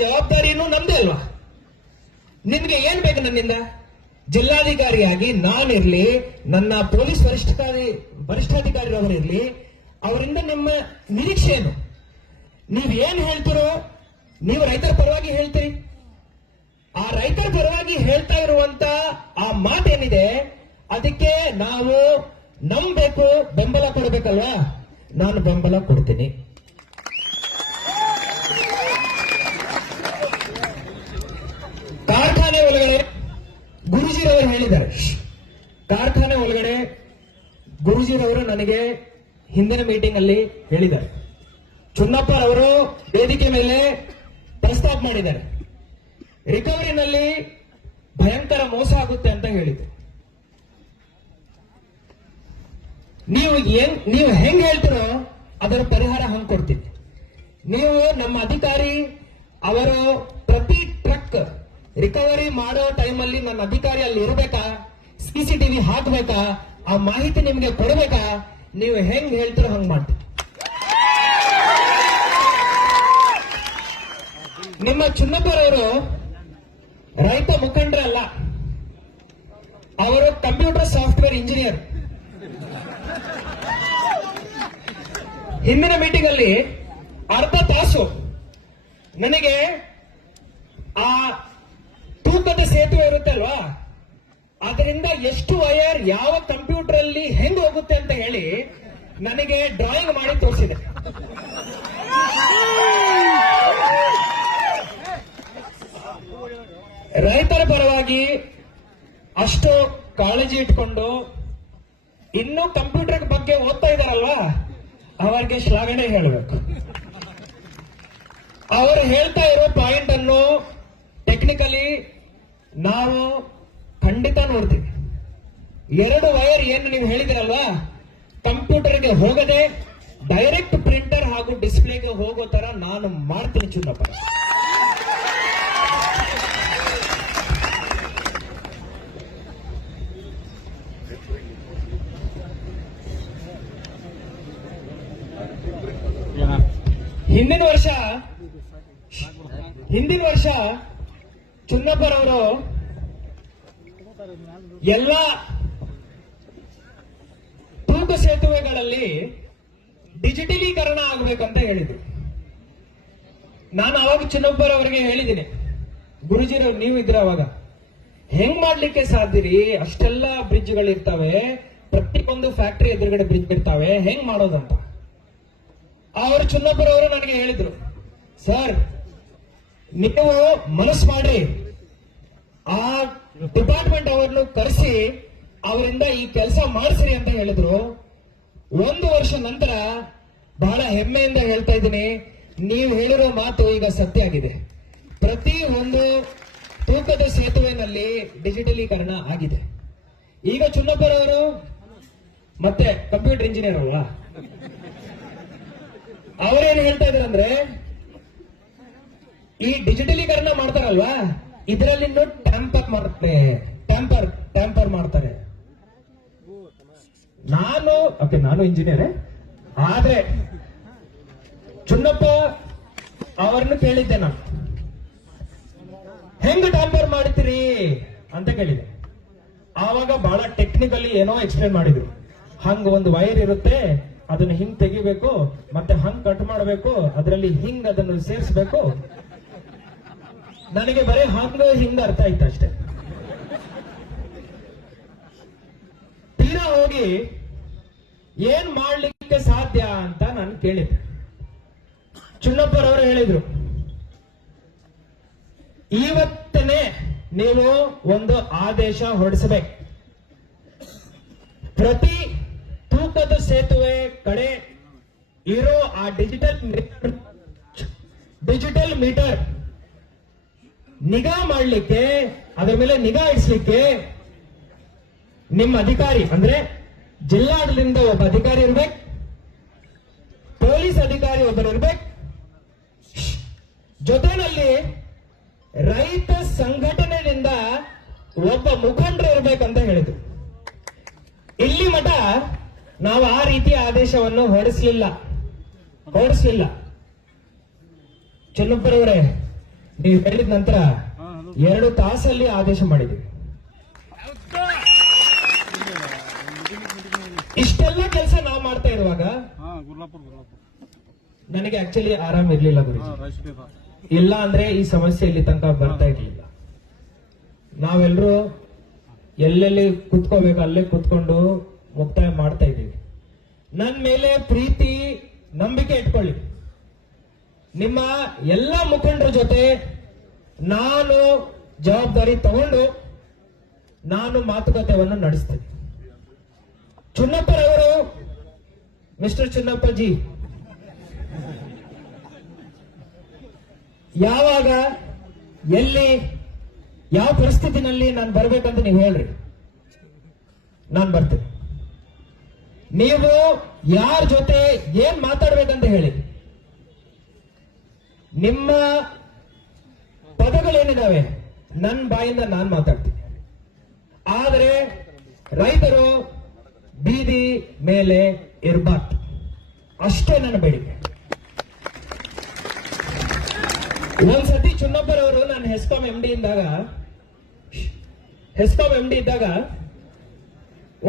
ಜವಾಬ್ದಾರಿನೂ ನಮ್ದೇ ಅಲ್ವಾ? ನಿಮ್ಗೆ ಏನ್ ಬೇಕು ನನ್ನಿಂದ? ಜಿಲ್ಲಾಧಿಕಾರಿಯಾಗಿ ನಾನಿರ್ಲಿ, ನನ್ನ ಪೊಲೀಸ್ ವರಿಷ್ಠಾಧಿಕಾರಿ ವರಿಷ್ಠಾಧಿಕಾರಿ ಅವರಿರ್ಲಿ ಅವರಿಂದ ನಿಮ್ಮ ನಿರೀಕ್ಷೆ ಏನು? ನೀವ್ ಏನ್ ಹೇಳ್ತಿರೋ, ನೀವು ರೈತರ ಪರವಾಗಿ ಹೇಳ್ತೀರಿ. ಆ ರೈತರ ಪರವಾಗಿ ಹೇಳ್ತಾ ಇರುವಂತ ಆ ಮಾತೇನಿದೆ, ಅದಕ್ಕೆ ನಾವು ನಂಬಬೇಕು, ಬೆಂಬಲ ಕೊಡಬೇಕಲ್ವಾ? ನಾನು ಬೆಂಬಲ ಕೊಡ್ತೀನಿ ಕಾರ್ಖಾನೆ ಒಳಗಡೆ ಗುರುಜಿರವರು ಹೇಳಿದ್ದಾರೆ ಕಾರ್ಖಾನೆ ಒಳಗಡೆ ಗುರುಜಿರವರು ನನಗೆ ಹಿಂದಿನ ಮೀಟಿಂಗ್ ಅಲ್ಲಿ ಹೇಳಿದ್ದಾರೆ. ಚುನ್ನಪ್ಪ ಅವರು ವೇದಿಕೆ ಮೇಲೆ ಪ್ರಸ್ತಾಪ ಮಾಡಿದ್ದಾರೆ. ರಿಕವರಿನಲ್ಲಿ ಭಯಂಕರ ಮೋಸ ಆಗುತ್ತೆ ಅಂತ ಹೇಳಿದ್ರು. ನೀವು ಏನ್ ನೀವು ಹೆಂಗ್ ಹೇಳ್ತೀರೋ ಅದರ ಪರಿಹಾರ ಹಂಗ್ ಕೊಡ್ತೀನಿ. ನೀವು ನಮ್ಮ ಅಧಿಕಾರಿ, ಅವರು ಪ್ರತಿ ಟ್ರಕ್ ರಿಕವರಿ ಮಾಡೋ ಟೈಮಲ್ಲಿ ನನ್ನ ಅಧಿಕಾರಿ ಅಲ್ಲಿ ಇರಬೇಕಾ ಸಿಸಿಟಿವಿ ಹಾಕ್ಬೇಕಾ? ಆ ಮಾಹಿತಿ ನಿಮ್ಗೆ ಕೊಡಬೇಕಾ? ನೀವು ಹೆಂಗ್ ಹೇಳ್ತೀರೋ ಹಂಗ್ ಮಾಡ್ತೀವಿ. ನಿಮ್ಮ ಚಿನ್ನಪ್ಪರವರು ರೈತ ಮುಖಂಡರಲ್ಲ, ಅವರು ಕಂಪ್ಯೂಟರ್ ಸಾಫ್ಟ್ವೇರ್ ಇಂಜಿನಿಯರ್. ಹಿಂದಿನ ಮೀಟಿಂಗ್ ಅಲ್ಲಿ ಅರ್ಧ ತಾಸು ನನಗೆ ಆ ತೂಕದ ಸೇತುವೆ ಇರುತ್ತೆ ಅಲ್ವಾ ಅದರಿಂದ ಎಷ್ಟು ವಯರ್ ಯಾವ ಕಂಪ್ಯೂಟರ್ ಅಲ್ಲಿ ಹೆಂಗ್ ಹೋಗುತ್ತೆ ಅಂತ ಹೇಳಿ ನನಗೆ ಡ್ರಾಯಿಂಗ್ ಮಾಡಿ ತೋರಿಸಿದೆ. ರೈತರ ಪರವಾಗಿ ಅಷ್ಟು ಕಾಳಜಿ ಇಟ್ಕೊಂಡು ಇನ್ನೂ ಕಂಪ್ಯೂಟರ್ ಬಗ್ಗೆ ಓದ್ತಾ ಇದಾರಲ್ವಾ ಅವರಿಗೆ ಶ್ಲಾಘನೆ ಹೇಳಬೇಕು. ಅವರು ಹೇಳ್ತಾ ಇರೋ ಪಾಯಿಂಟ್ ಅನ್ನು ಟೆಕ್ನಿಕಲಿ ನಾವು ಖಂಡಿತ ನೋಡ್ತೀವಿ. ಎರಡು ವೈರ್ ಏನು ನೀವು ಹೇಳಿದಿರಲ್ವಾ? ಕಂಪ್ಯೂಟರ್ಗೆ ಹೋಗದೆ ಡೈರೆಕ್ಟ್ ಪ್ರಿಂಟರ್ ಹಾಗೂ ಡಿಸ್ಪ್ಲೇಗೆ ಹೋಗೋ ತರ ನಾನು ಮಾಡ್ತೀನಿ ಚುನ್ನಪ್ಪ. ಹಿಂದಿನ ವರ್ಷ ಹಿಂದಿನ ವರ್ಷ ಚುನ್ನಪ್ಪರವರು ಎಲ್ಲ ತೂಕ ಸೇತುವೆಗಳಲ್ಲಿ ಡಿಜಿಟಲೀಕರಣ ಆಗಬೇಕಂತ ಹೇಳಿದ್ರು. ನಾನು ಅವಾಗ ಚುನ್ನಪ್ಪರವರಿಗೆ ಹೇಳಿದ್ದೀನಿ, ಗುರುಜಿರು ನೀವು ಇದ್ರ ಅವಾಗ, ಹೆಂಗ್ ಮಾಡ್ಲಿಕ್ಕೆ ಸಾಧ್ಯ ರೀ ಅಷ್ಟೆಲ್ಲ ಬ್ರಿಡ್ಜ್ಗಳು ಇರ್ತವೆ, ಪ್ರತಿಯೊಂದು ಫ್ಯಾಕ್ಟರಿ ಎದುರುಗಡೆ ಬ್ರಿಡ್ಜ್ ಇರ್ತಾವೆ ಹೆಂಗ್ ಮಾಡೋದಂತ ಅವರು ಚುನ್ನಪ್ಪರವರು ನನಗೆ ಹೇಳಿದ್ರು, ಸರ್, ನೀವು ಮನಸ್ಸು ಮಾಡ್ರಿ. ಆ ಡಿಪಾರ್ಟ್ಮೆಂಟ್ ಅವರನ್ನು ಕರೆಸಿ, ಅವರಿಂದ ಈ ಕೆಲಸ ಮಾಡಿಸ್ರಿ ಅಂತ ಹೇಳಿದ್ರು. ಒಂದು ವರ್ಷ ನಂತರ ಬಹಳ ಹೆಮ್ಮೆಯಿಂದ ಹೇಳ್ತಾ ಇದ್ದೀನಿ, ನೀವು ಹೇಳಿರೋ ಮಾತು ಈಗ ಸತ್ಯ ಆಗಿದೆ. ಪ್ರತಿ ಒಂದು ತೂಕದ ಸೇತುವೆನಲ್ಲಿ ಡಿಜಿಟಲೀಕರಣ ಆಗಿದೆ. ಈಗ ಚುನ್ನಪ್ಪರವರು ಮತ್ತೆ ಕಂಪ್ಯೂಟರ್ ಇಂಜಿನಿಯರ್ ಅಲ್ವಾ? ಅವರೇನು ಹೇಳ್ತಾ ಇದಾರೆ ಅಂದ್ರೆ, ಈ ಡಿಜಿಟಲೀಕರಣ ಮಾಡ್ತಾರಲ್ವಾ? ಇದರಲ್ಲಿ ಟ್ಯಾಂಪರ್ ಮಾಡ್ತಾರೆ ಟ್ಯಾಂಪರ್ ಟ್ಯಾಂಪರ್ ಮಾಡ್ತಾರೆ. ನಾನು ಓಕೆ ನಾನು ಇಂಜಿನಿಯರ್ ಆದ್ರೆ ಚುನ್ನಪ್ಪ ಅವರನ್ನು ಕೇಳಿದ್ದೆ ನಾನು. ಹೆಂಗ್ ಟ್ಯಾಂಪರ್ ಮಾಡ್ತೀರಿ? ಅಂತ ಕೇಳಿದೆ. ಆವಾಗ ಬಹಳ ಟೆಕ್ನಿಕಲಿ ಏನೋ ಎಕ್ಸ್ಪ್ಲೇನ್ ಮಾಡಿದ್ರು. ಹಂಗ ಒಂದು ವೈರ್ ಇರುತ್ತೆ, ಅದನ್ನ ಹಿಂಗ್ ತೆಗಿಬೇಕು, ಮತ್ತೆ ಹಂಗ್ ಕಟ್ ಮಾಡಬೇಕು, ಅದರಲ್ಲಿ ಹಿಂಗ್ ಅದನ್ನು ಸೇರಿಸಬೇಕು ನನಗೆ ಬರೀ ಹಂಗ ಹಿಂಗ ಅರ್ಥ ಆಯ್ತು ಅಷ್ಟೇ. ತೀರಾ ಹೋಗಿ ಏನ್ ಮಾಡ್ಲಿಕ್ಕೆ ಸಾಧ್ಯ ಅಂತ ನಾನು ಕೇಳಿದ್ದೆ. ಚುಣ್ಣಪ್ಪರವರು ಹೇಳಿದ್ರು, ಇವತ್ತನೇ ನೀವು ಒಂದು ಆದೇಶ ಹೊರಡಿಸಬೇಕು. ಪ್ರತಿ ತೂಕದ ಸೇತುವೆ ಕಡೆ ಇರೋ ಆ ಡಿಜಿಟಲ್ ಡಿಜಿಟಲ್ ಮೀಟರ್ ನಿಗಾ ಮಾಡಲಿಕ್ಕೆ, ಅದರ ಮೇಲೆ ನಿಗಾ ಇಡಿಸ್ಲಿಕ್ಕೆ ನಿಮ್ಮ ಅಧಿಕಾರಿ, ಅಂದ್ರೆ ಜಿಲ್ಲಾಡಳಿತದಿಂದ ಒಬ್ಬ ಅಧಿಕಾರಿ ಇರ್ಬೇಕು, ಪೊಲೀಸ್ ಅಧಿಕಾರಿ ಒಬ್ಬರು ಇರ್ಬೇಕು. ಜೊತೆನಲ್ಲಿ ರೈತ ಸಂಘಟನೆಯಿಂದ ಒಬ್ಬ ಮುಖಂಡರು ಇರ್ಬೇಕಂತ ಹೇಳಿದ್ರು. ಇಲ್ಲಿ ಮಠ ನಾವು ಆ ರೀತಿಯ ಆದೇಶವನ್ನು ಹೊರಡಿಸಲಿಲ್ಲ. ಹೊರಡಿಸಲಿಲ್ಲ. ಚೆನ್ನಪ್ಪರವರೇ ನೀವು ಹೇಳಿದ ನಂತರ ಎರಡು ತಾಸಲ್ಲಿ ಆದೇಶ ಮಾಡಿದ್ದೀವಿ ಇಷ್ಟೆಲ್ಲ ಕೆಲಸ ನಾವು ಮಾಡ್ತಾ ಇರುವಾಗ ನನಗೆ ಆಕ್ಚುಲಿ ಆರಾಮ್ ಇರ್ಲಿಲ್ಲ ಗುರುಜಿ. ಇಲ್ಲ ಅಂದ್ರೆ ಈ ಸಮಸ್ಯೆ ಇಲ್ಲಿ ತನಕ ಬರ್ತಾ ಇರ್ಲಿಲ್ಲ. ನಾವೆಲ್ಲರೂ ಎಲ್ಲೆಲ್ಲಿ ಕುತ್ಕೋಬೇಕು ಅಲ್ಲೇ ಕುತ್ಕೊಂಡು ಮುಕ್ತಾಯ ಮಾಡ್ತಾ ಇದ್ದೀವಿ. ನನ್ನ ಮೇಲೆ ಪ್ರೀತಿ ನಂಬಿಕೆ ಇಟ್ಕೊಳ್ಳಿ. ನಿಮ್ಮ ಎಲ್ಲ ಮುಖಂಡರ ಜೊತೆ ನಾನು ಜವಾಬ್ದಾರಿ ತಗೊಂಡು ನಾನು ಮಾತುಕತೆಯನ್ನು ನಡೆಸ್ತೇನೆ. ಚುನ್ನಪ್ಪರವರು ಮಿಸ್ಟರ್ ಚುನ್ನಪ್ಪ ಜಿ ಯಾವಾಗ, ಎಲ್ಲಿ, ಯಾವ ಪರಿಸ್ಥಿತಿನಲ್ಲಿ ನಾನು ಬರ್ಬೇಕಂತ ನೀವು ಹೇಳ್ರಿ. ನಾನು ಬರ್ತೇನೆ. ನೀವು ಯಾರ ಜೊತೆ ಏನ್ ಮಾತಾಡ್ಬೇಕಂತ ಹೇಳಿ. ನಿಮ್ಮ ಪದಗಳೇನಿದಾವೆ? ನನ್ನ ಬಾಯಿಂದ ನಾನು ಮಾತಾಡ್ತೀನಿ. ಆದರೆ ರೈತರು ಬೀದಿ ಮೇಲೆ ಇರಬಾರ್ದು. ಅಷ್ಟೇ ನನ್ನ ಬೇಡಿಕೆ. ಒಂದ್ಸತಿ ಚುನ್ನಪ್ಪರವರು ನಾನು ಹೆಸ್ಕಾಂ ಎಂ ಡಿ ಇದ್ದಾಗ, ಹೆಸ್ಕಾಂ ಎಂ ಡಿ ಇದ್ದಾಗ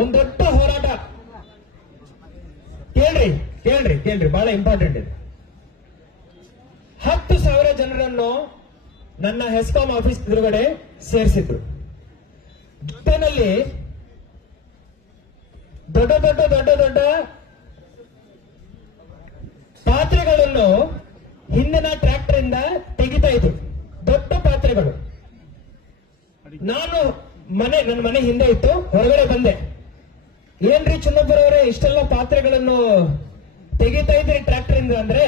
ಒಂದ್ ದೊಡ್ಡ ಹೋರಾಟ. ಕೇಳ್ರಿ ಕೇಳ್ರಿ ಕೇಳ್ರಿ, ಬಹಳ ಇಂಪಾರ್ಟೆಂಟ್ ಇದೆ. ಹತ್ತು ಸಾವಿರ ಜನರನ್ನು ನನ್ನ ಹೆಸ್ಕಾಂ ಆಫೀಸ್ ಎದುರುಗಡೆ ಸೇರಿಸಿದ್ರು. ಜೊತೆನಲ್ಲಿ ದೊಡ್ಡ ದೊಡ್ಡ ದೊಡ್ಡ ದೊಡ್ಡ ಪಾತ್ರೆಗಳನ್ನು ಹಿಂದಿನ ಟ್ರ್ಯಾಕ್ಟರ್ ಇಂದ ತೆಗಿತಾ ಇದ್ರು. ದೊಡ್ಡ ಪಾತ್ರೆಗಳು. ನಾನು ಮನೆ, ನನ್ನ ಮನೆ ಹಿಂದೆ ಇತ್ತು, ಹೊರಗಡೆ ಬಂದೆ. ಏನ್ರಿ ಚುನ್ನಪ್ಪರವರೇ, ಇಷ್ಟೆಲ್ಲ ಪಾತ್ರೆಗಳನ್ನು ತೆಗಿತಾ ಇದ್ರಿ ಟ್ರ್ಯಾಕ್ಟರ್ ಇಂದ ಅಂದ್ರೆ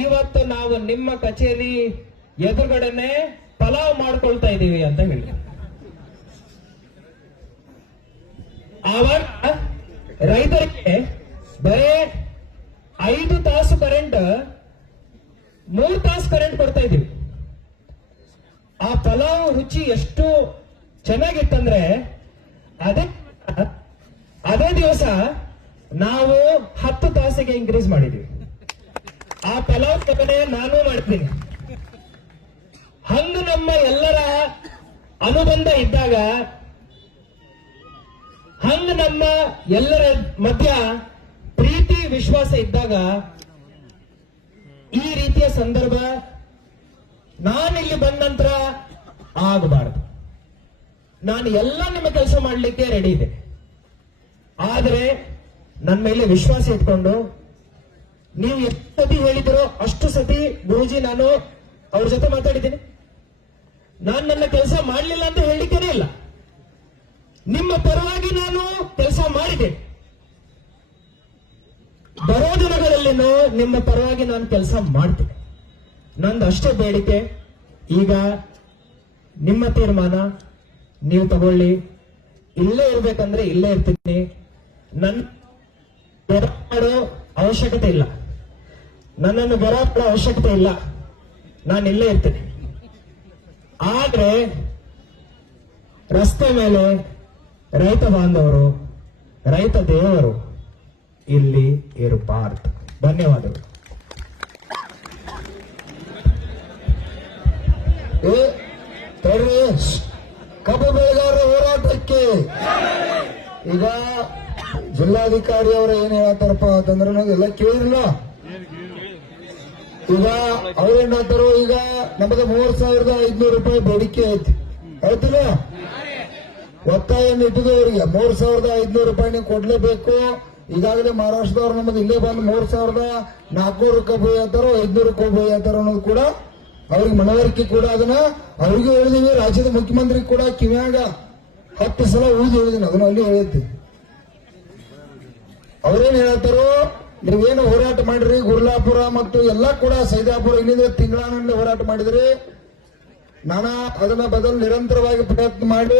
ಇವತ್ತು ನಾವು ನಿಮ್ಮ ಕಚೇರಿ ಎದುರುಗಡೆನೆ ಪಲಾವ್ ಮಾಡ್ಕೊಳ್ತಾ ಇದ್ದೀವಿ ಅಂತ ಹೇಳಿ ಆವಾಗ ರೈತರಿಗೆ ಬರೇ ಐದು ತಾಸು ಕರೆಂಟ್ ಮೂರು ತಾಸು ಕರೆಂಟ್ ಕೊಡ್ತಾ ಇದೀವಿ. ಆ ಪಲಾವ್ ರುಚಿ ಎಷ್ಟು ಚೆನ್ನಾಗಿತ್ತಂದ್ರೆ ಅದೇ ಅದೇ ದಿವಸ ನಾವು ಹತ್ತು ತಾಸಿಗೆ ಇನ್ಕ್ರೀಸ್ ಮಾಡಿದ್ವಿ. ಆ ಪಲಾವ್ ತಗನೆ ನಾನು ಮಾಡ್ತೀನಿ. ಹಂಗ ನಮ್ಮ ಎಲ್ಲರ ಅನುಬಂಧ ಇದ್ದಾಗ, ಹಂಗ ನಮ್ಮ ಎಲ್ಲರ ಮಧ್ಯ ಪ್ರೀತಿ, ವಿಶ್ವಾಸ ಇದ್ದಾಗ, ಈ ರೀತಿಯ ಸಂದರ್ಭ ನಾನಿಲ್ಲಿ ಬಂದ ನಂತರ ಆಗಬಾರದು. ನಾನು ಎಲ್ಲ ನಿಮ್ಮ ಕೆಲಸ ಮಾಡಲಿಕ್ಕೆ ರೆಡಿ ಇದೆ. ಆದರೆ ನನ್ನ ಮೇಲೆ ವಿಶ್ವಾಸ ಇಟ್ಕೊಂಡು ನೀವು ಎಷ್ಟು ಹೇಳಿದಿರೋ ಅಷ್ಟು ಸತಿ ಗುರುಜಿ ನಾನು ಅವ್ರ ಜೊತೆ ಮಾತಾಡಿದ್ದೀನಿ. ನಾನು ನನ್ನ ಕೆಲಸ ಮಾಡಲಿಲ್ಲ ಅಂತ ಹೇಳಿದ್ದೇನೆ ಇಲ್ಲ. ನಿಮ್ಮ ಪರವಾಗಿ ನಾನು ಕೆಲಸ ಮಾಡಿದೆ. ಬರೋ ದಿನಗಳಲ್ಲಿನೂ ನಿಮ್ಮ ಪರವಾಗಿ ನಾನು ಕೆಲಸ ಮಾಡ್ತೇನೆ. ನಂದು ಅಷ್ಟೇ ಬೇಡಿಕೆ. ಈಗ ನಿಮ್ಮ ತೀರ್ಮಾನ ನೀವು ತಗೊಳ್ಳಿ. ಇಲ್ಲೇ ಇರ್ಬೇಕಂದ್ರೆ ಇಲ್ಲೇ ಇರ್ತೀನಿ. ನನ್ನ ಅವಶ್ಯಕತೆ ಇಲ್ಲ. ನನ್ನನ್ನು ಬೆರ ಅವಶ್ಯಕತೆ ಇಲ್ಲ. ನಾನು ಇಲ್ಲೇ ಇರ್ತೇನೆ. ಆದ್ರೆ ರಸ್ತೆ ಮೇಲೆ ರೈತ ಬಾಂಧವರು, ರೈತ ದೇವರು ಇಲ್ಲಿ ಇರಬಾರ್ದು. ಧನ್ಯವಾದಗಳು. ಕಬ್ಬು ಬೆಳೆಗಾರರ ಹೋರಾಟಕ್ಕೆ ಈಗ ಜಿಲ್ಲಾಧಿಕಾರಿ ಅವರು ಏನ್ ಹೇಳ್ತಾರಪ್ಪ ಅಂತಂದ್ರೆ ಎಲ್ಲ ಕೇಳಿರಲ್ಲ ಈಗ ಅವ್ರೇನ್ ಈಗ ನಮಗೆ ಮೂರ್ ಸಾವಿರದ ಐದ್ನೂರು ರೂಪಾಯಿ ಬೇಡಿಕೆ ಐತಿ. ಹೌದಿಲ್ಲ? ಒತ್ತಾಯ ಇಟ್ಟಿದ್ದು ಅವರಿಗೆ. ಮೂರ್ ಸಾವಿರದ ಐದ್ನೂರು ರೂಪಾಯಿ ನೀವು ಕೊಡ್ಲೇಬೇಕು. ಈಗಾಗಲೇ ಮಹಾರಾಷ್ಟ್ರದವ್ರು ನಮಗೆ ಇಲ್ಲೇ ಬಂದು ಮೂರ್ ಸಾವಿರದ ನಾಲ್ಕುನೂರು ರೂಪಾಯಿ ಅಂತಾರೋ, ಐದ್ನೂರು ರೂಪಾಯಿ ಅಂತಾರೋ ಅನ್ನೋದು ಕೂಡ ಅವ್ರಿಗೆ ಮನವರಿಕೆ ಕೂಡ ಅದನ್ನ ಅವ್ರಿಗೂ ಹೇಳಿದೀವಿ. ರಾಜ್ಯದ ಮುಖ್ಯಮಂತ್ರಿ ಕೂಡ ಕಿವ್ಯಾಗ ಹತ್ತು ಸಲ ಊದಿ ಹೇಳಿದೀನಿ. ಅದನ್ನ ಅಲ್ಲಿ ಹೇಳಿದ್ವಿ ಅವ್ರೇನ್ ಹೇಳ್ತಾರೋ ನೀವೇನು ಹೋರಾಟ ಮಾಡಿರಿ ಗುರ್ಲಾಪುರ ಮತ್ತು ಎಲ್ಲ ಕೂಡ ಸೈದಾಪುರ ಇಲ್ಲಿಂದ ತಿಂಗಳಾನಂದ ಹೋರಾಟ ಮಾಡಿದ್ರಿ? ನಾನಾ ಅದನ್ನ ಬದಲು ನಿರಂತರವಾಗಿ ಪ್ರಯತ್ನ ಮಾಡಿ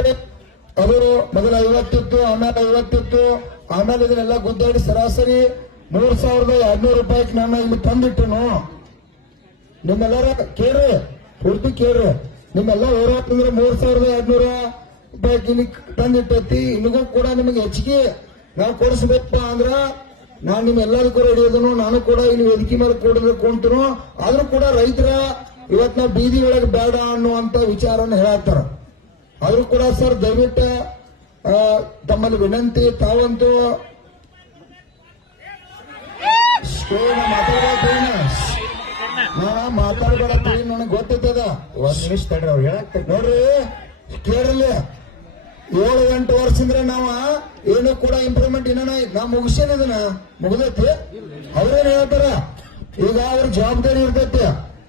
ಅವರು ಮೊದಲ ಐವತ್ತಿತ್ತು ಆಮೇಲೆ ಐವತ್ತಿತ್ತು ಆಮೇಲೆ ಇದನ್ನೆಲ್ಲ ಗುದ್ದಾಡಿ ಸರಾಸರಿ ಮೂರ್ ಸಾವಿರದ ಎರಡ್ನೂರು ರೂಪಾಯಿಗೆ ನಾನು ಇಲ್ಲಿ ತಂದಿಟ್ಟನು. ನಿಮ್ಮೆಲ್ಲರ ಕೇಳ್ರಿ, ಪೂರ್ತಿ ಕೇಳ್ರಿ. ನಿಮ್ಮೆಲ್ಲ ಹೋರಾಟ ಅಂದ್ರೆ ಮೂರ್ ಸಾವಿರದ ಎರಡ್ನೂರ ರೂಪಾಯಿ ತಂದಿಟ್ಟೈತಿ. ಇಲ್ಲಿಗೂ ಕೂಡ ನಿಮಗೆ ಹೆಚ್ಚಿಗೆ ನಾವು ಕೊಡಿಸ್ಬೇಕಪ್ಪ ಅಂದ್ರ ನಾನ್ ನಿಮ್ಮ ಎಲ್ಲದಕ್ಕೂ ರೆಡಿ ಅದನು ನಾನು ಕೂಡ ಇಲ್ಲಿ ವೇದಿಕೆ ಮೇಲೆ ಕೊಡಬೇಕು ಕುಂತನು, ಆದ್ರೂ ಕೂಡ ರೈತರ ಇವತ್ ನಾವು ಬೀದಿ ಒಳಗೆ ಬೇಡ ಅನ್ನುವಂತ ವಿಚಾರನ ಹೇಳತ್ತಾರ. ಆದ್ರೂ ಕೂಡ ಸರ್, ದಯವಿಟ್ಟು ತಮ್ಮಲ್ಲಿ ವಿನಂತಿ, ತಾವಂತೂ ಮಾತಾಡ್ಬೇಡ ನನಗೆ ಗೊತ್ತಿರ್ತದ ಒಂದ್ ನಿಮಿಷ ತಡ್ರಿ, ಅವ್ರು ಹೇಳಕ್ ನೋಡ್ರಿ ಕೇಳಲಿ ಏಳು ಎಂಟು ವರ್ಷದಿಂದ ನಾವ ಏನು ಕೂಡ ಇಂಪ್ರೂವ್ಮೆಂಟ್ ಏನ ನಾ ಇದನ್ನ? ಮುಗ್ದೈತಿ? ಅವ್ರೇನ್ ಹೇಳ್ತಾರ? ಈಗ ಅವ್ರ ಜವಾಬ್ದಾರಿ ಇರ್ತೈತಿ.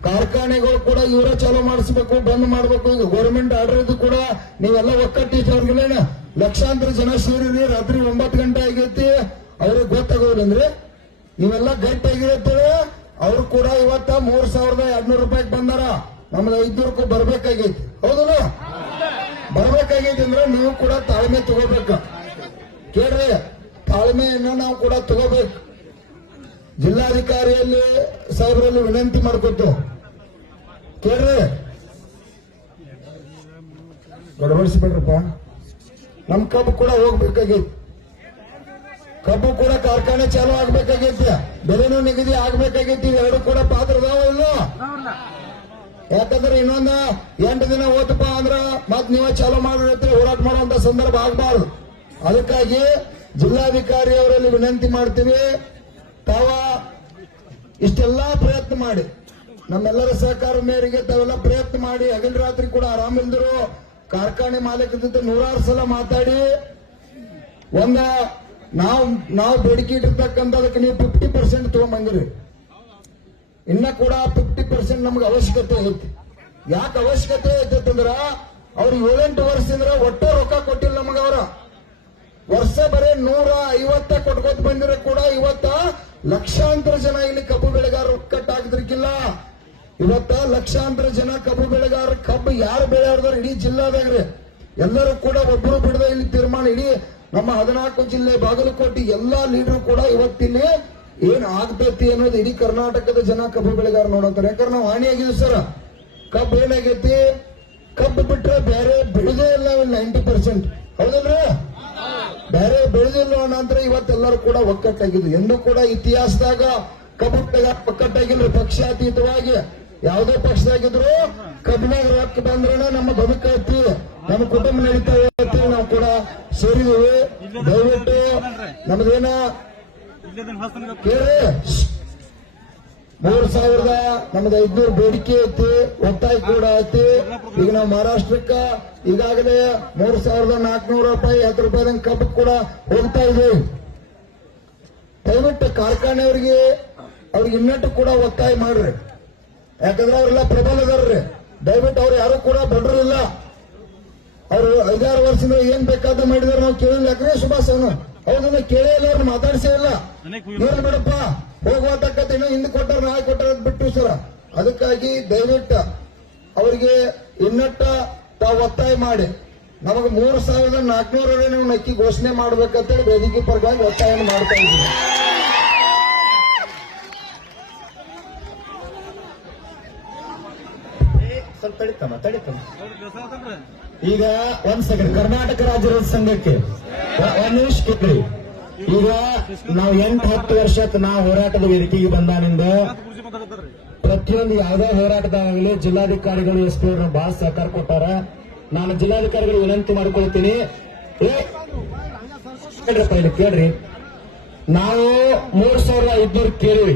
ಕಾರ್ಖಾನೆಗಳು ಕೂಡ ಇವರ ಚಾಲೂ ಮಾಡಿಸ್ಬೇಕು, ಬಂದ್ ಮಾಡ್ಬೇಕು. ಈಗ ಗೌರ್ಮೆಂಟ್ ಆರ್ಡರ್ ಕೂಡ ನೀವೆಲ್ಲ ಒಕ್ಕಟ್ಟಿ ಅವ್ರಿಗೆಲ್ಲ ಲಕ್ಷಾಂತರ ಜನ ಸೇರಿರಿ, ರಾತ್ರಿ ಒಂಬತ್ತು ಗಂಟೆ ಆಗೈತಿ. ಅವ್ರಿಗೆ ಗೊತ್ತಾಗೋದ್ರಂದ್ರೆ? ನೀವೆಲ್ಲ ಗಟ್ಟಿಯಾಗಿರುತ್ತೇವೆ ಅವ್ರು ಕೂಡ ಇವತ್ತ ಮೂರ್ ಸಾವಿರದ ಎರಡ್ನೂರು ರೂಪಾಯಿಗೆ ಬಂದಾರ. ನಮ್ದು ಐದ್ನೂರಕ್ಕೂ ಬರ್ಬೇಕಾಗೈತಿ. ಹೌದಲ್ಲ? ಬರ್ಬೇಕಾಗೈತಿ ಅಂದ್ರೆ ನೀವು ಕೂಡ ತಾಳ್ಮೆ ತಗೋಬೇಕು. ಕೇಳ್ರಿ, ತಾಳ್ಮೆಯನ್ನು ನಾವು ಕೂಡ ತಗೋಬೇಕು. ಜಿಲ್ಲಾಧಿಕಾರಿಯಲ್ಲಿ ಸಾಹೇಬರಲ್ಲಿ ವಿನಂತಿ ಮಾಡ್ಕೊತು ಕೇಳ್ರಿ. ಗಡಬಡಿಸ್ಬೇಡ್ರಪ್ಪ. ನಮ್ ಕಬ್ಬು ಕೂಡ ಹೋಗ್ಬೇಕಾಗೈತಿ. ಕಬ್ಬು ಕೂಡ ಕಾರ್ಖಾನೆ ಚಾಲೂ ಆಗ್ಬೇಕಾಗೈತಿ. ಬೆಲೆನೂ ನಿಗದಿ ಆಗ್ಬೇಕಾಗೈತಿ. ಎರಡು ಕೂಡ ಪಾತ್ರ ಅದಾವ ಇಲ್ಲೋ? ಯಾಕಂದ್ರೆ ಇನ್ನೊಂದ ಎಂಟು ದಿನ ಹೋತಪ್ಪ ಅಂದ್ರ ಮತ್ ನೀವ ಚಾಲೂ ಮಾಡಿರತ್ರಿ ಹೋರಾಟ ಮಾಡುವಂತ ಸಂದರ್ಭ ಆಗ್ಬಾರ್ದು. ಅದಕ್ಕಾಗಿ ಜಿಲ್ಲಾಧಿಕಾರಿ ಅವರಲ್ಲಿ ವಿನಂತಿ ಮಾಡ್ತೀವಿ. ತಾವ ಇಷ್ಟೆಲ್ಲಾ ಪ್ರಯತ್ನ ಮಾಡಿ. ನಮ್ಮೆಲ್ಲರ ಸಹಕಾರ ಮೇರೆಗೆ ತಾವೆಲ್ಲ ಪ್ರಯತ್ನ ಮಾಡಿ. ಹಗಲ್ ರಾತ್ರಿ ಕೂಡ ಆರಾಮಿಲ್ದರು ಕಾರ್ಖಾನೆ ಮಾಲೀಕರ ಜೊತೆ ನೂರಾರು ಸಲ ಮಾತಾಡಿ. ಒಂದ, ನಾವು ನಾವು ಬೇಡಿಕೆ ಇಟ್ಟಿರ್ತಕ್ಕಂಥದಕ್ಕೆ ನೀವು ಫಿಫ್ಟಿ ಪರ್ಸೆಂಟ್ ತಗೊಂಬಂದಿರಿ. ಇನ್ನ ಕೂಡ ಫಿಫ್ಟಿ ಪರ್ಸೆಂಟ್ ನಮ್ಗೆ ಅವಶ್ಯಕತೆ ಐತಿ. ಯಾಕೆ ಅವಶ್ಯಕತೆ ಐತಿ ಅಂದ್ರ ಅವ್ರು ಏಳೆಂಟು ವರ್ಷದಿಂದ ಒಟ್ಟು ರೊಕ್ಕ ಕೊಟ್ಟಿಲ್ಲ ನಮಗ ಅವರ. ವರ್ಷ ಬರೀ ನೂರ ಐವತ್ತ ಕೊಟ್ಕೋತ ಬಂದಿರೋ ಕೂಡ ಇವತ್ತ ಲಕ್ಷಾಂತರ ಜನ ಇಲ್ಲಿ ಕಬ್ಬು ಬೆಳೆಗಾರ ಕಟ್ಟಾಗದ್ರಿಕ್ಕಿಲ್ಲ ಇವತ್ತ ಲಕ್ಷಾಂತರ ಜನ ಕಬ್ಬು ಬೆಳೆಗಾರ ಕಬ್ಬು ಯಾರು ಬೆಳೆಯಾರ್ದಾರ ಇಡೀ ಜಿಲ್ಲಾದಾಗ್ರಿ ಎಲ್ಲರೂ ಕೂಡ ಒಬ್ಬರು ಬಿಡದ ಇಲ್ಲಿ ತೀರ್ಮಾನ ಇಡೀ ನಮ್ಮ ಹದಿನಾಲ್ಕು ಜಿಲ್ಲೆ ಬಾಗಲಕೋಟೆ ಎಲ್ಲಾ ಲೀಡರ್ ಕೂಡ ಇವತ್ತಿಲ್ಲಿ ಏನ್ ಆಗ್ತೈತಿ ಅನ್ನೋದು ಇಡೀ ಕರ್ನಾಟಕದ ಜನ ಕಬ್ಬು ಬೆಳೆಗಾರ ನೋಡಂತಾರೆ. ಯಾಕಂದ್ರೆ ನಾವು ಹಾನಿಯಾಗಿದ್ವಿ ಸರ್. ಕಬ್ಬು ಏನಾಗೈತಿ? ಕಬ್ಬು ಬಿಟ್ರೆ ಬೇರೆ ಬೆಳೆದೇ ಇಲ್ಲ ನೈಂಟಿ ಪರ್ಸೆಂಟ್. ಹೌದಲ್ರಿ? ಬೇರೆ ಬೆಳೆದಿಲ್ಲ ನಂತರ ಇವತ್ತೆಲ್ಲರೂ ಕೂಡ ಒಕ್ಕಟ್ಟಾಗಿದ್ದು ಎಂದೂ ಕೂಡ ಇತಿಹಾಸದಾಗ ಕಬ್ಬು ಬೆಳೆಗಾರ ಒಕ್ಕಟ್ಟಾಗಿಲ್ರಿ. ಪಕ್ಷಾತೀತವಾಗಿ ಯಾವುದೇ ಪಕ್ಷದಾಗಿದ್ರು ಕಬ್ಬಿನಾಗ ರೊಕ್ಕ ಬಂದ್ರೆ ನಮ್ಮ ಬದುಕೈತಿ ನಮ್ಮ ಕುಟುಂಬ ನಡೀತಾ ನಾವು ಕೂಡ ಸೇರಿದೀವಿ ದಯವಿಟ್ಟು ನಮ್ದೇನ ಮೂರ್ ಸಾವಿರದ ನಮ್ದು ಐದ್ನೂರು ಬೇಡಿಕೆ ಐತಿ, ಒತ್ತಾಯ ಕೂಡ ಐತಿ. ಈಗ ನಾವು ಮಹಾರಾಷ್ಟ್ರಕ್ಕ ಈಗಾಗಲೇ ಮೂರ್ ಸಾವಿರದ ನಾಲ್ಕನೂರ ರೂಪಾಯಿ, ಹತ್ತು ರೂಪಾಯಿ ಕಬ್ಬು ಕೂಡ ಹೋಗ್ತಾ ಇದೆ. ದಯವಿಟ್ಟು ಕಾರ್ಖಾನೆಯವರಿಗೆ ಅವ್ರಿಗೆ ಇನ್ನಟ್ಟು ಕೂಡ ಒತ್ತಾಯ ಮಾಡ್ರಿ. ಯಾಕಂದ್ರೆ ಅವರೆಲ್ಲ ಪ್ರಬಲ ಅದಾರ್ರಿ. ದಯವಿಟ್ಟು ಅವ್ರು ಯಾರು ಕೂಡ ಬಡ್ರಿಲ್ಲ ಅವರು ಐದಾರು ವರ್ಷದಿಂದ ಏನ್ ಬೇಕಾದ ಮಾಡಿದಾರೆ, ನಾವು ಕೇಳಿಲ್ಲ ಯಾಕಂದ್ರೆ ಸುಭಾಷ್ ಅವನು ಹೌದನ್ನ ಕೇಳೇ ಇಲ್ಲ. ಅವ್ರನ್ನ ಮಾತಾಡ್ಸೇ ಇಲ್ಲ ಏನ್ ಬಿಡಪ್ಪ ಹೋಗುವ ಇನ್ನೂ ಹಿಂದೆ ಕೊಟ್ಟಾರ ನಾಯಿ ಕೊಟ್ಟಾರ ಬಿಟ್ಟು ಸರ. ಅದಕ್ಕಾಗಿ ದಯವಿಟ್ಟು ಅವರಿಗೆ ಇನ್ನಟ್ಟ ತಾವು ಒತ್ತಾಯ ಮಾಡಿ. ನಮಗೆ ಮೂರು ಸಾವಿರದ ನಾಲ್ಕನೂರವರೆ ನೀವು ನಕ್ಕಿ ಘೋಷಣೆ ಮಾಡ್ಬೇಕಂತೇಳಿ ವೇದಿಕೆ ಪರವಾಗಿ ಒತ್ತಾಯ ಮಾಡ್ತಾ ಇದ್ದೀವಿ ಸ್ವಲ್ಪ ತಡಿತಮ್ಮ ತಡಿತಮ್ಮ. ಈಗ ಒಂದ್ ಸೆಕೆಂಡ್ ಕರ್ನಾಟಕ ರಾಜ್ಯ ಸಂಘಕ್ಕೆ ಒಂದ್ ನಿಮಿಷ ಕೇಳ್ರಿ ಈಗ ನಾವು ಎಂಟು, ಹತ್ತು ವರ್ಷಕ್ಕೆ ನಾವು ಹೋರಾಟದ ವೇದಿಕೆಗೆ ಬಂದಾನಿಂದ ಪ್ರತಿಯೊಂದು ಯಾವುದೇ ಹೋರಾಟದಾಗಲಿ ಜಿಲ್ಲಾಧಿಕಾರಿಗಳು, ಎಸ್ ಪಿ ಅವ್ರನ್ನ ಬಹಳ ಸಹಕಾರ ಕೊಟ್ಟಾರ. ನಾನು ಜಿಲ್ಲಾಧಿಕಾರಿಗಳು ವಿನಂತಿ ಮಾಡ್ಕೊಳ್ತೀನಿ. ಕೇಳ್ರಿ. ನಾವು ಮೂರ್ ಸಾವಿರದ ಐದ್ನೂರು ಕೇಳಿವಿ.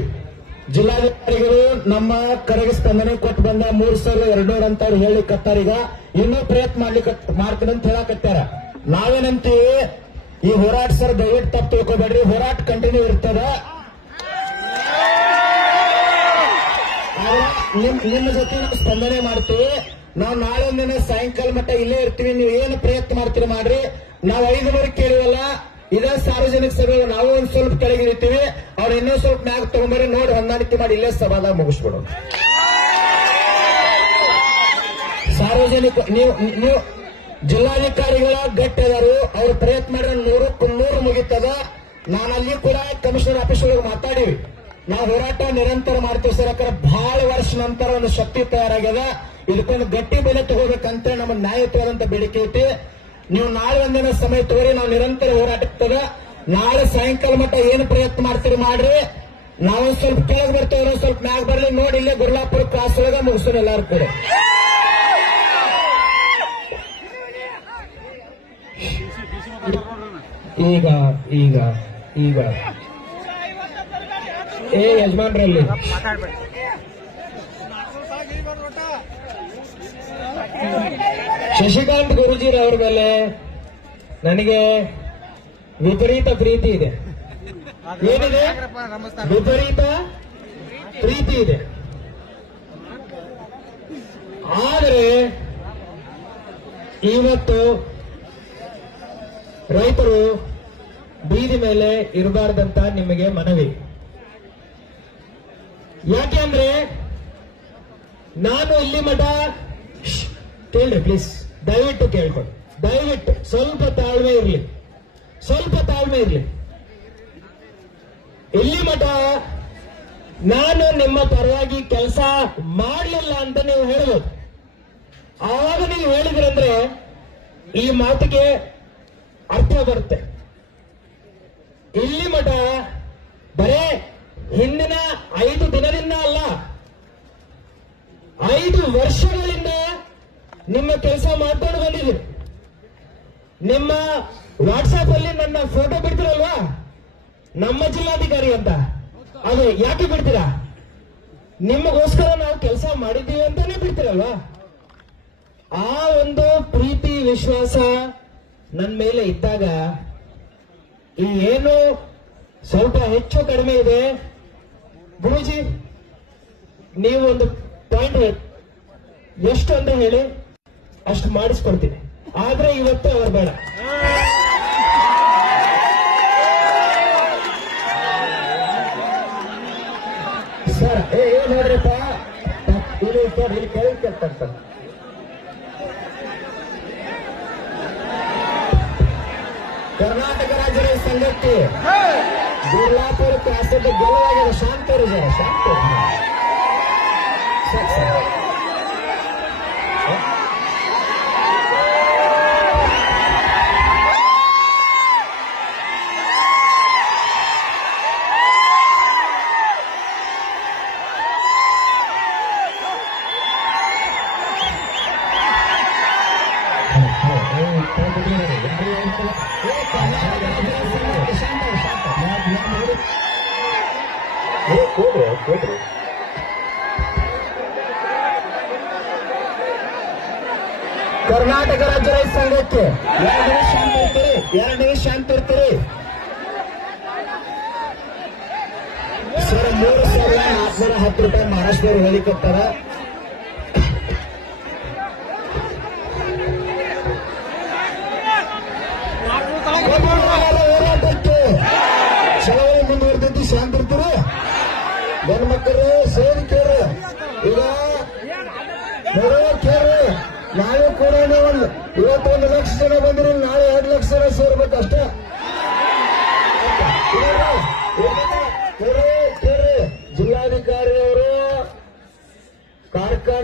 ಜಿಲ್ಲಾಧಿಕಾರಿಗಳು ನಮ್ಮ ಕರೆಗೆ ಸ್ಪಂದನೆ ಕೊಟ್ಟು ಬಂದ ಮೂರ್ ಸಾವಿರದ ಎರಡ್ನೂರ ಅಂತ ಅವ್ರು ಹೇಳಿ ಕತ್ತಾರೀಗ ಇನ್ನೂ ಪ್ರಯತ್ನ ಮಾಡ್ಲಿಕ್ಕೆ ಅಂತ ಹೇಳಕತ್ತಾರ. ನಾವೇನಂತೀವಿ? ಈ ಹೋರಾಟ ಸರ್ ದಯವಿಟ್ಟು ತಪ್ಪು ತಿಳ್ಕೊಬೇಡ್ರಿ. ಹೋರಾಟ ಕಂಟಿನ್ಯೂ ಇರ್ತದ. ನಿಮ್, ನಿಮ್ಮ ಜೊತೆ ನಾವು ಸ್ಪಂದನೆ ಮಾಡ್ತೀವಿ. ನಾವು ನಾಳೆ ದಿನ ಸಾಯಂಕಾಲ ಮಟ್ಟ ಇಲ್ಲೇ ಇರ್ತೀವಿ. ನೀವು ಏನು ಪ್ರಯತ್ನ ಮಾಡ್ತೀರಿ ಮಾಡ್ರಿ. ನಾವು ಐದು ಐದುವರೆಗೆ ಕೇಳಿವಲ್ಲ. ಇದೇ ಸಾರ್ವಜನಿಕ ಸಭೆ ನಾವು ಒಂದ್ ಸ್ವಲ್ಪ ಕೆಳಗಿಳಿತೀವಿ ಅವ್ರು ಇನ್ನೂ ಸ್ವಲ್ಪ ಮ್ಯಾಗ ತಗೊಂಬರಿ, ನೋಡಿ ಹೊಂದಾಣಿಕೆ ಮಾಡಿ ಇಲ್ಲೇ ಸಭಾದಾಗ ಮುಗಿಸ್ಬಿಡೋಣ ಸಾರ್ವಜನಿಕ, ನೀವು ನೀವು ಜಿಲ್ಲಾಧಿಕಾರಿಗಳ ಗಟ್ಟಿದಾರು, ಅವ್ರು ಪ್ರಯತ್ನ ಮಾಡಿದ್ರೆ ನೂರಕ್ಕೂ ನೂರು ಮುಗಿತದ. ನಾನಲ್ಲಿ ಕೂಡ ಕಮಿಷನರ್ ಆಫೀಸ್ ಒಳಗೆ ಮಾತಾಡಿವಿ. ನಾವು ಹೋರಾಟ ನಿರಂತರ ಮಾಡ್ತೀವಿ ಸರ್, ಯಾಕಂದ್ರೆ ಬಹಳ ವರ್ಷ ನಂತರ ಒಂದು ಶಕ್ತಿ ತಯಾರಾಗ್ಯದ. ಇದಕ್ಕೊಂದು ಗಟ್ಟಿ ಬೆಲೆ ತಗೋಬೇಕಂತ ನಮ್ಮ ನ್ಯಾಯಯುತವಾದಂತ ಬೇಡಿಕೆ ಐತಿ. ನೀವು ನಾಳೆ ಒಂದಿನ ಸಮಯ ತೋರಿ ನಾವು ನಿರಂತರ ಹೋರಾಟಕ್ಕೆ ನಾಳೆ ಸಾಯಂಕಾಲ ಮಟ್ಟ ಏನು ಪ್ರಯತ್ನ ಮಾಡ್ತೀರಿ ಮಾಡ್ರಿ? ನಾವು ಸ್ವಲ್ಪ ಕೆಳಗೆ ಬರ್ತೇವೆ ಸ್ವಲ್ಪ ಮ್ಯಾಗ ಬರ್ಲಿ. ನೋಡಿ ಇಲ್ಲೇ ಗುರ್ಲಾಪುರ ಕ್ರಾಸ್ ಒಳಗ ಮುಗಿಸೋಣ ಎಲ್ಲಾರು ಕೂಡ. ಈಗ ಈಗ ಈಗ. ಏ, ಯಜಮಾನ್ರಲ್ಲಿ. ಶಶಿಕಾಂತ್ ಗುರುಜಿರವ್ರ ಮೇಲೆ ನನಗೆ ವಿಪರೀತ ಪ್ರೀತಿ ಇದೆ. ಏನಿದೆ? ವಿಪರೀತ ಪ್ರೀತಿ ಇದೆ. ಆದರೆ ಇವತ್ತು ರೈತರು ಬೀದಿ ಮೇಲೆ ಇರಬಾರ್ದಂತ ನಿಮಗೆ ಮನವಿ. ಯಾಕೆಂದ್ರೆ ನಾನು ಇಲ್ಲಿ ಮಠ ಕೇಳ್ರಿ ಪ್ಲೀಸ್ ದಯವಿಟ್ಟು ಕೇಳ್ಕೊಡಿ ದಯವಿಟ್ಟು ಸ್ವಲ್ಪ ತಾಳ್ಮೆ ಇರಲಿ. ಸ್ವಲ್ಪ ತಾಳ್ಮೆ ಇರಲಿ. ಇಲ್ಲಿ ಮಠ? ನಾನು ನಿಮ್ಮ ಪರವಾಗಿ ಕೆಲಸ ಮಾಡಲಿಲ್ಲ ಅಂತ ನೀವು ಹೇಳ್ಬೋದು. ಆವಾಗ ನೀವು ಹೇಳಿದ್ರಂದ್ರೆ ಈ ಮಾತಿಗೆ ಅರ್ಥ ಬರುತ್ತೆ. ಇಲ್ಲಿ ಮಠ ಬರೇ ಹಿಂದಿನ ಐದು ದಿನದಿಂದ ಅಲ್ಲ, ಐದು ವರ್ಷಗಳಿಂದ ನಿಮ್ಮ ಕೆಲಸ ಮಾಡ್ಕೊಂಡು ಬಂದಿದ್ದೀರಿ ನಿಮ್ಮ ವಾಟ್ಸಾಪ್ ಅಲ್ಲಿ ನನ್ನ ಫೋಟೋ ಬಿಡ್ತಿರಲ್ವಾ? ನಮ್ಮ ಜಿಲ್ಲಾಧಿಕಾರಿ ಅಂತ. ಅದು ಯಾಕೆ ಬಿಡ್ತೀರಾ? ನಿಮಗೋಸ್ಕರ ನಾವು ಕೆಲಸ ಮಾಡಿದ್ದೀವಿ ಅಂತಾನೆ ಬಿಡ್ತಿರಲ್ವಾ? ಆ ಒಂದು ಪ್ರೀತಿ, ವಿಶ್ವಾಸ ನನ್ನ ಮೇಲೆ ಇದ್ದಾಗ ಈ ಏನು ಸ್ವಲ್ಪ ಹೆಚ್ಚು ಕಡಿಮೆ ಇದೆ. ಗುರುಜಿ, ನೀವು ಒಂದು ಪಾಯಿಂಟ್ ಎಷ್ಟು ಅಂತ ಹೇಳಿ ಅಷ್ಟು ಮಾಡಿಸ್ಕೊಡ್ತೀನಿ. ಆದ್ರೆ ಇವತ್ತು ಅವ್ರು ಬೇಡ. ಸರ್ ಏ ಏನ್ ಹೇಳ್ರಿಪ್ಪ ಇಲ್ಲಿ ಸರ್ ಇಲ್ಲಿ ಕೆಳಗೆ ಕೇಳ್ತಾರೆ ಸರ್. ಕರ್ನಾಟಕ ರಾಜ್ಯದ ಸಂಘಕ್ಕೆ ಗುರ್ಲಾಪುರ ಕ್ರಾಸದ ಗೆಲುವಾಗಿದೆ ಶಾಂತರು ಇರು ಜರ ಕರ್ನಾಟಕ ರಾಜ್ಯ ರೈತ ಸಂಘಕ್ಕೆ ಶಾಂತ ಇರು, ಶಾಂತ ಇರು. ನಾನ್- ನಾನ್ ನೋಡಿ- ಏ, ಕೊಡ್ರಿ, ಕೊಡ್ರಿ. ಕರ್ನಾಟಕ ರಾಜ್ಯ ರೈತ ಸಂಘಕ್ಕೆ ಎರಡು ನಿಮಿಷ ಶಾಂತ ಇರ್ತೀರಿ ಎರಡು ನಿಮಿಷ ಶಾಂತ ಇರ್ತೀರಿ ಸರ್ ಮೂರು ಸಾವಿರ ನಾಲ್ಕುನೂರ ಹತ್ತು ರೂಪಾಯಿ ಮಹಾರಾಷ್ಟ್ರದವ್ರು ಹೇಳಿಕೊಟ್ಟಾರ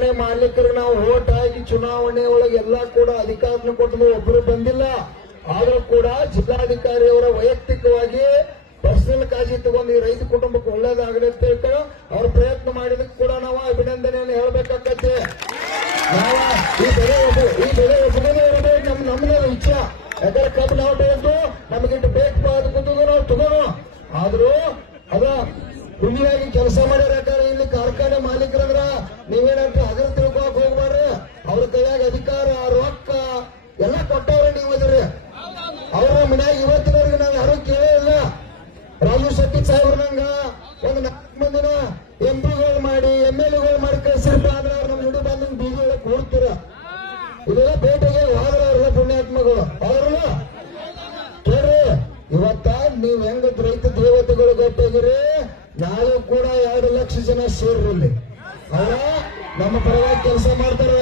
ಕಾರ್ಖಾನೆ ಮಾಲೀಕರು ನಾವು ಓಟ್ ಹಾಕಿ ಚುನಾವಣೆ ಒಳಗೆ ಎಲ್ಲ ಕೂಡ ಅಧಿಕಾರನ ಕೊಟ್ಟು ಒಬ್ಬರು ಬಂದಿಲ್ಲ. ಆದ್ರೂ ಕೂಡ ಜಿಲ್ಲಾಧಿಕಾರಿಯವರ ವೈಯಕ್ತಿಕವಾಗಿ ಪರ್ಸನಲ್ ಕಾಳಜಿ ತಗೊಂಡು ಈ ರೈತ ಕುಟುಂಬಕ್ಕೆ ಒಳ್ಳೇದಾಗಲಿ ಅಂತ ಹೇಳ್ಕೊಂಡು ಅವ್ರ ಪ್ರಯತ್ನ ಮಾಡಿದಕ್ಕೆ ಕೂಡ ನಾವು ಅಭಿನಂದನೆಯನ್ನು ಹೇಳ್ಬೇಕಾಗತ್ತೆ ಈ ಬೆಳೆ ಒಬ್ಬ- ಈ ಬೆಳೆ ಒಬ್ಬನೇ ಇರಬೇಕು. ನಮ್ ನಮ್ಮನೆ ಇಚ್ಛೆ ಯಾಕಂದ್ರೆ ಕಬ್ಬು ನಾವು ಇವತ್ತ ನೀವ್ ಹೆಂಗ ರೈತ ದೇವತೆಗಳು ಗಟ್ಟಿಗಿರಿ ನಾಳೆ ಕೂಡ ಎರಡು ಲಕ್ಷ ಜನ ಸೇರಿರಲಿ ಅವರ, ನಮ್ಮ ಪರವಾಗಿ ಕೆಲಸ ಮಾಡ್ತಾರ.